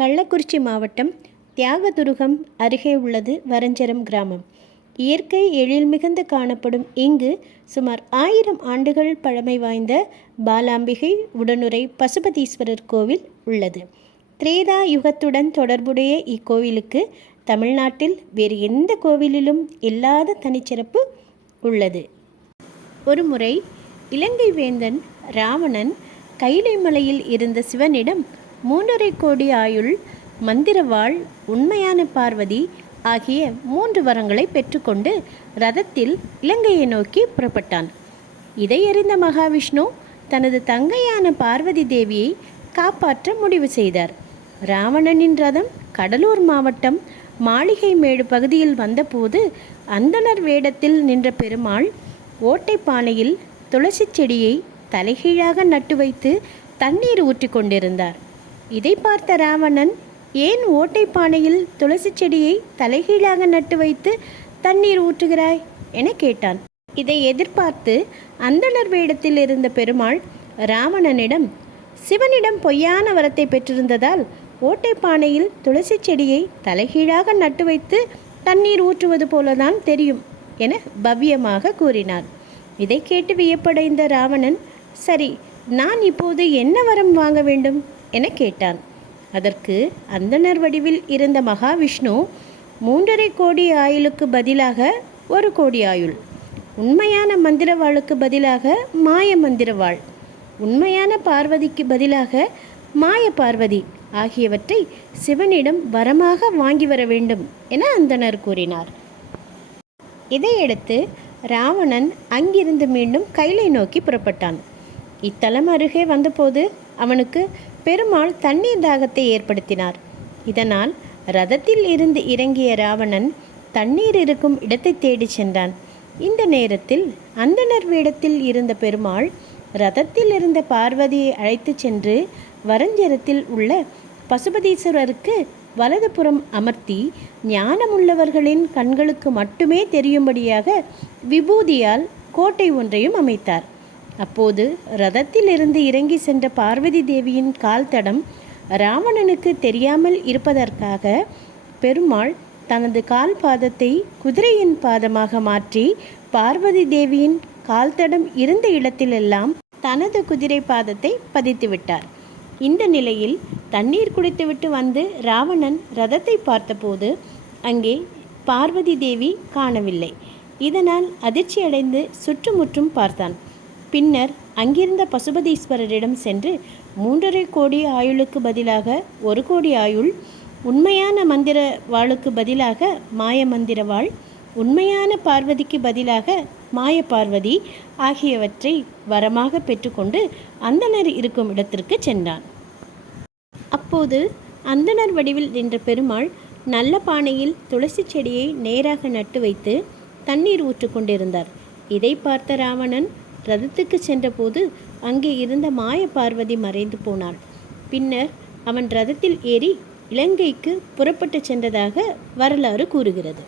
கள்ளக்குறிச்சி மாவட்டம் தியாகதுருகம் அருகே உள்ளது வரஞ்சரம் கிராமம். இயற்கை எழில் மிகுந்து காணப்படும் இங்கு சுமார் 1000 ஆண்டுகள் பழமை வாய்ந்த பாலாம்பிகை உடனுறை பசுபதீஸ்வரர் கோவில் உள்ளது. திரேதா யுகத்துடன் தொடர்புடைய இக்கோவிலுக்கு தமிழ்நாட்டில் வேறு எந்த கோவிலிலும் இல்லாத தனிச்சிறப்பு உள்ளது. ஒருமுறை இலங்கை வேந்தன் ராவணன் கைலை மலையில் இருந்த சிவனிடம் 3.5 கோடி ஆயுள், மந்திரவாள், உண்மையான பார்வதி ஆகிய 3 வரங்களை பெற்றுக்கொண்டு ரதத்தில் இலங்கையை நோக்கி புறப்பட்டான். இதையறிந்த மகாவிஷ்ணு தனது தங்கையான பார்வதி தேவியை காப்பாற்ற முடிவு செய்தார். ராவணனின் ரதம் கடலூர் மாவட்டம் மாளிகைமேடு பகுதியில் வந்தபோது அந்தணர் வேடத்தில் நின்ற பெருமாள் ஓட்டைப்பானையில் துளசி செடியை தலைகீழாக நட்டு வைத்து தண்ணீர் ஊற்றி கொண்டிருந்தார். இதை பார்த்த ராவணன், ஏன் ஓட்டைப்பானையில் துளசி செடியை தலைகீழாக நட்டு வைத்து தண்ணீர் ஊற்றுகிறாய் என கேட்டான். இதை எதிர்பார்த்து அந்தணர் வேடத்தில் இருந்த பெருமாள் ராவணனிடம், சிவனிடம் பொய்யான வரத்தை பெற்றிருந்ததால் ஓட்டைப்பானையில் துளசி செடியை தலைகீழாக நட்டு வைத்து தண்ணீர் ஊற்றுவது போலதான் தெரியும் என பவ்யமாக கூறினார். இதை கேட்டு வியப்படைந்த ராவணன், சரி, நான் இப்போது என்ன வரம் வாங்க வேண்டும் என கேட்டான். அதற்கு அந்தணர் வடிவில் இருந்த மகாவிஷ்ணு 3.5 கோடி ஆயுளுக்கு பதிலாக 1 கோடி ஆயுள், உண்மையான மந்திரவாளுக்கு பதிலாக மாய மந்திரவாள், உண்மையான பார்வதிக்கு பதிலாக மாய பார்வதி ஆகியவற்றை சிவனிடம் வரமாக வாங்கி வர வேண்டும் என அந்தணர் கூறினார். இதையடுத்து ராவணன் அங்கிருந்து மீண்டும் கைலை நோக்கி புறப்பட்டான். இத்தலம் அருகே வந்தபோது அவனுக்கு பெருமாள் தண்ணீர் தாகத்தை ஏற்படுத்தினார். இதனால் ரதத்தில் இருந்து இறங்கிய ராவணன் தண்ணீர் இருக்கும் இடத்தை தேடி சென்றான். இந்த நேரத்தில் அந்தணர் வேடத்தில் இருந்த பெருமாள் ரதத்தில் இருந்த பார்வதியை அழைத்து சென்று வரஞ்சரத்தில் உள்ள பசுபதீஸ்வரருக்கு வலதுபுறம் அமர்த்தி ஞானமுள்ளவர்களின் கண்களுக்கு மட்டுமே தெரியும்படியாக விபூதியால் கோட்டை ஒன்றையும் அமைத்தார். அப்போது ரதத்தில் இருந்து இறங்கி சென்ற பார்வதி தேவியின் கால் தடம் ராவணனுக்கு தெரியாமல் இருப்பதற்காக பெருமாள் தனது கால் பாதத்தை குதிரையின் பாதமாக மாற்றி பார்வதி தேவியின் கால் தடம் இருந்த இடத்திலெல்லாம் தனது குதிரை பாதத்தை பதித்து விட்டார். இந்த நிலையில் தண்ணீர் குடித்துவிட்டு வந்து ராவணன் ரதத்தை பார்த்தபோது அங்கே பார்வதி தேவி காணவில்லை. இதனால் அதிர்ச்சியடைந்து சுற்றுமுற்றும் பார்த்தான். பின்னர் அங்கிருந்த பசுபதீஸ்வரரிடம் சென்று 3.5 கோடி ஆயுளுக்கு பதிலாக 1 கோடி ஆயுள், உண்மையான மந்திர வாளுக்கு பதிலாக மாய மந்திர வாழ், உண்மையான பார்வதிக்கு பதிலாக மாய பார்வதி ஆகியவற்றை வரமாக பெற்றுக்கொண்டு அந்தணர் இருக்கும் இடத்திற்கு சென்றான். அப்போது அந்தணர் வடிவில் நின்ற பெருமாள் நல்ல பானையில் துளசி செடியை நேராக நட்டு வைத்து தண்ணீர் ஊற்று கொண்டிருந்தார். இதை பார்த்த ராவணன் ரதத்துக்கு சென்றபோது அங்கே இருந்த மாய பார்வதி மறைந்து போனாள். பின்னர் அவன் ரதத்தில் ஏறி இலங்கைக்கு புறப்பட்டு சென்றதாக வரலாறு கூறுகிறது.